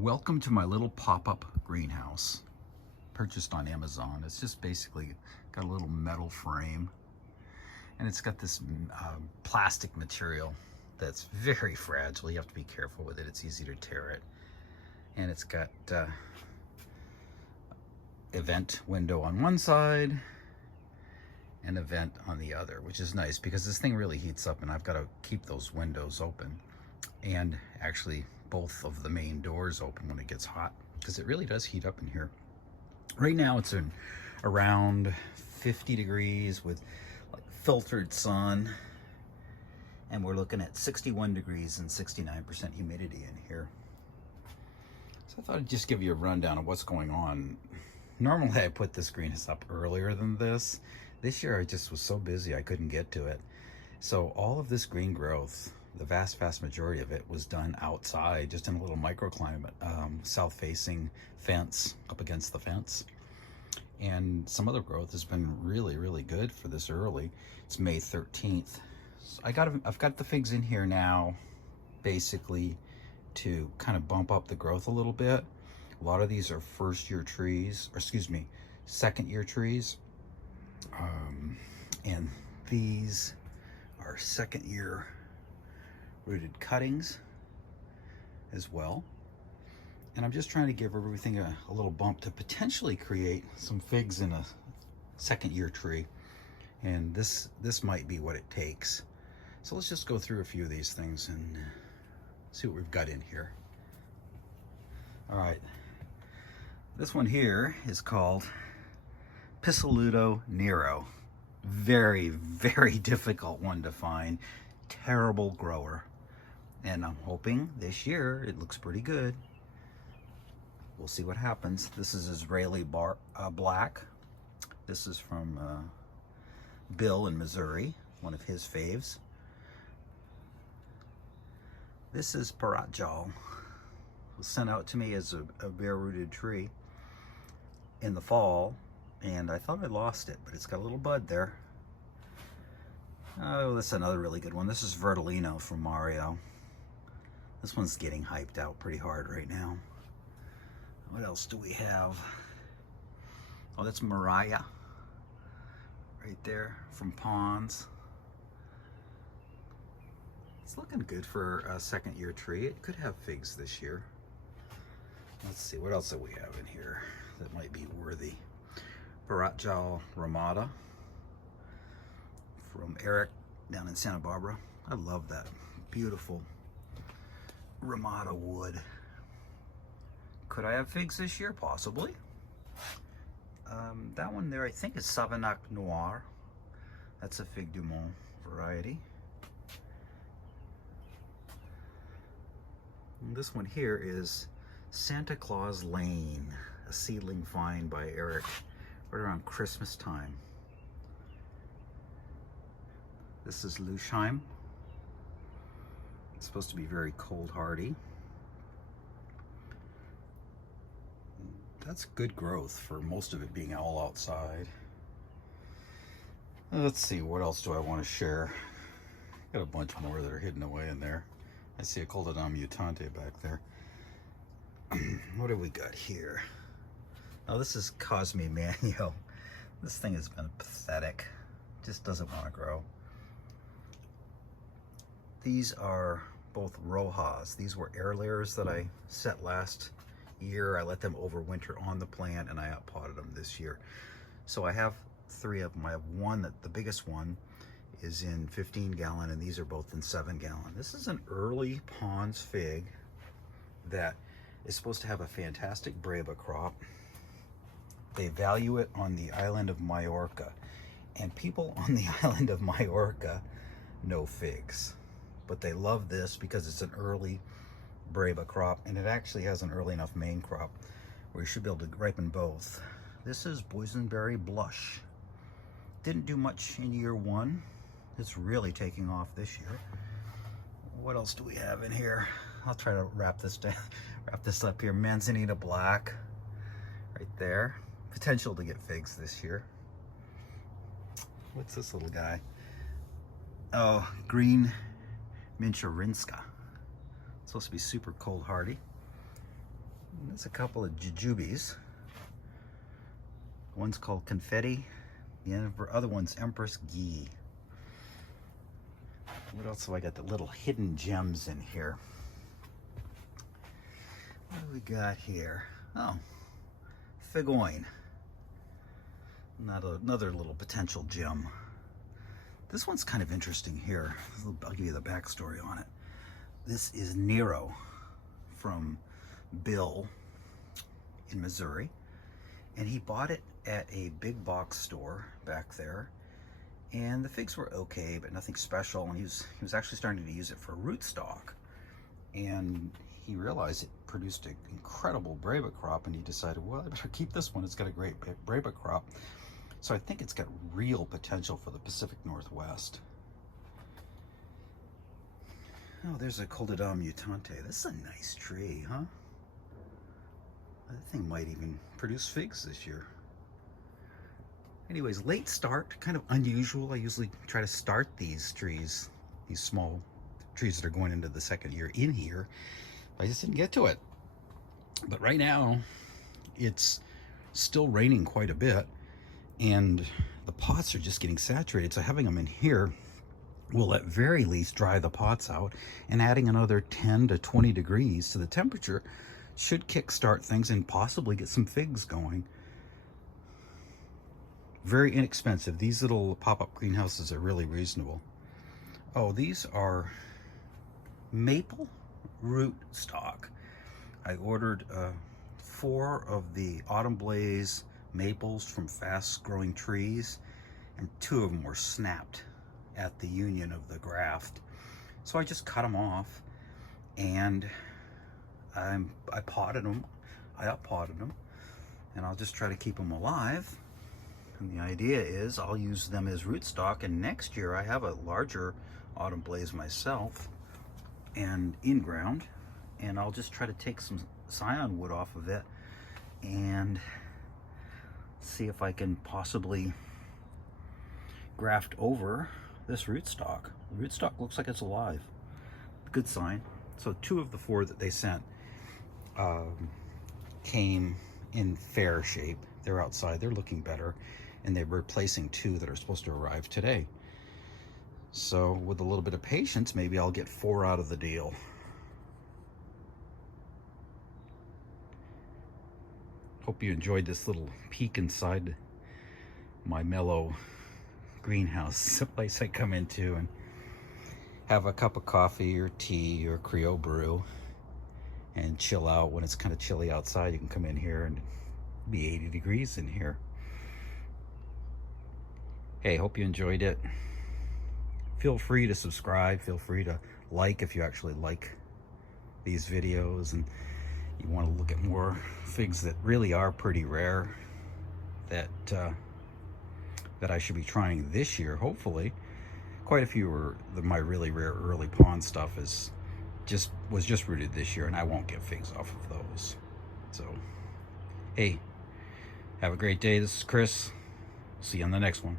Welcome to my little pop-up greenhouse. Purchased on Amazon. It's just basically got a little metal frame, and it's got this plastic material that's very fragile. You have to be careful with it. It's easy to tear it. And it's got a vent window on one side and a vent on the other, which is nice because this thing really heats up and I've got to keep those windows open, and actually both of the main doors open when it gets hot, because it really does heat up in here. Right now it's in around 50 degrees with like filtered sun, and we're looking at 61 degrees and 69% humidity in here. So I thought I'd just give you a rundown of what's going on. Normally I put this greenhouse up earlier than this. This year I just was so busy I couldn't get to it. So all of this green growth, the vast majority of it, was done outside, just in a little microclimate, south-facing fence, up against the fence. And some other growth has been really good for this early. It's May 13th. So I've got the figs in here now, basically to kind of bump up the growth a little bit. A lot of these are first-year trees, or excuse me, second-year trees. And these are second-year rooted cuttings as well. And I'm just trying to give everything a little bump to potentially create some figs in a second-year tree. And this might be what it takes. So let's just go through a few of these things and see what we've got in here. All right. This one here is called Pistoludo Nero. Very difficult one to find. Terrible grower. And I'm hoping this year it looks pretty good. We'll see what happens. This is Israeli black. This is from Bill in Missouri, one of his faves. This is Parajal. It was sent out to me as a bare-rooted tree in the fall, and I thought I lost it, but it's got a little bud there. Oh, that's another really good one. This is Vertolino from Mario. This one's getting hyped out pretty hard right now. What else do we have? Oh, that's Mariah right there from Ponds. It's looking good for a second-year tree. It could have figs this year. Let's see, what else do we have in here that might be worthy? Parajal Ramada from Eric down in Santa Barbara. I love that beautiful Ramada wood. Could I have figs this year? Possibly. That one there I think is Savanac Noir. That's a Fig du Monde variety. And this one here is Santa Claus Lane, a seedling find by Eric right around Christmas time. This is Lusheim. It's supposed to be very cold hardy. That's good growth for most of it being all outside. Let's see, what else do I want to share? Got a bunch more that are hidden away in there. I see a Coldodon mutante back there. What do we got here? Oh, this is Cosme Manio. This thing has been pathetic. Just doesn't want to grow. These are both Rojas. These were air layers that I set last year. I let them overwinter on the plant and I outpotted them this year. So I have three of them. I have one that the biggest one is in 15-gallon, and these are both in 7-gallon. This is an early Ponds fig that is supposed to have a fantastic Breba crop. They value it on the island of Majorca, and people on the island of Majorca know figs, but they love this because it's an early Breba crop, and it actually has an early enough main crop where you should be able to ripen both. This is Boysenberry Blush. Didn't do much in year one. It's really taking off this year. What else do we have in here? I'll try to wrap this up here. Manzanita Black, right there. Potential to get figs this year. What's this little guy? Oh, Green Mincharinska. It's supposed to be super cold hardy. There's a couple of jujubes. One's called Confetti, the other one's Empress Ghee. What else have I got? The little hidden gems in here. What do we got here? Oh, Figoin. Another little potential gem. This one's kind of interesting here. I'll give you the backstory on it. This is Nero from Bill in Missouri, and he bought it at a big box store back there, and the figs were okay, but nothing special, and he was actually starting to use it for rootstock, and he realized it produced an incredible Breba crop, and he decided, well, I better keep this one. It's got a great Breba crop. So I think it's got real potential for the Pacific Northwest. Oh, there's a Coldodon mutante. This is a nice tree, huh? That thing might even produce figs this year. Anyways, late start, kind of unusual. I usually try to start these trees, these small trees that are going into the second year in here. I just didn't get to it. But right now, it's still raining quite a bit, and the pots are just getting saturated. So having them in here will at very least dry the pots out, and adding another 10 to 20 degrees to the temperature should kickstart things and possibly get some figs going. Very inexpensive. These little pop-up greenhouses are really reasonable. Oh, these are maple root stock. I ordered 4 of the Autumn Blaze maples from Fast Growing Trees, and 2 of them were snapped at the union of the graft. So I just cut them off, and I potted them. I up-potted them, and I'll just try to keep them alive. And the idea is I'll use them as rootstock, and next year I have a larger Autumn Blaze myself and in ground, and I'll just try to take some scion wood off of it and see if I can possibly graft over this rootstock. The rootstock looks like it's alive. Good sign. So 2 of the 4 that they sent came in fair shape. They're outside, they're looking better, and they're replacing 2 that are supposed to arrive today. So with a little bit of patience, maybe I'll get 4 out of the deal. Hope you enjoyed this little peek inside my mellow greenhouse. It's a place I come into and have a cup of coffee or tea or Creole brew and chill out. When it's kind of chilly outside, you can come in here and be 80 degrees in here. Hey, hope you enjoyed it. Feel free to subscribe. Feel free to like if you actually like these videos and you want to look at more figs that really are pretty rare that I should be trying this year, hopefully. Quite a few are my really rare early pond stuff was just rooted this year, and I won't get figs off of those. So, hey, have a great day. This is Chris. See you on the next one.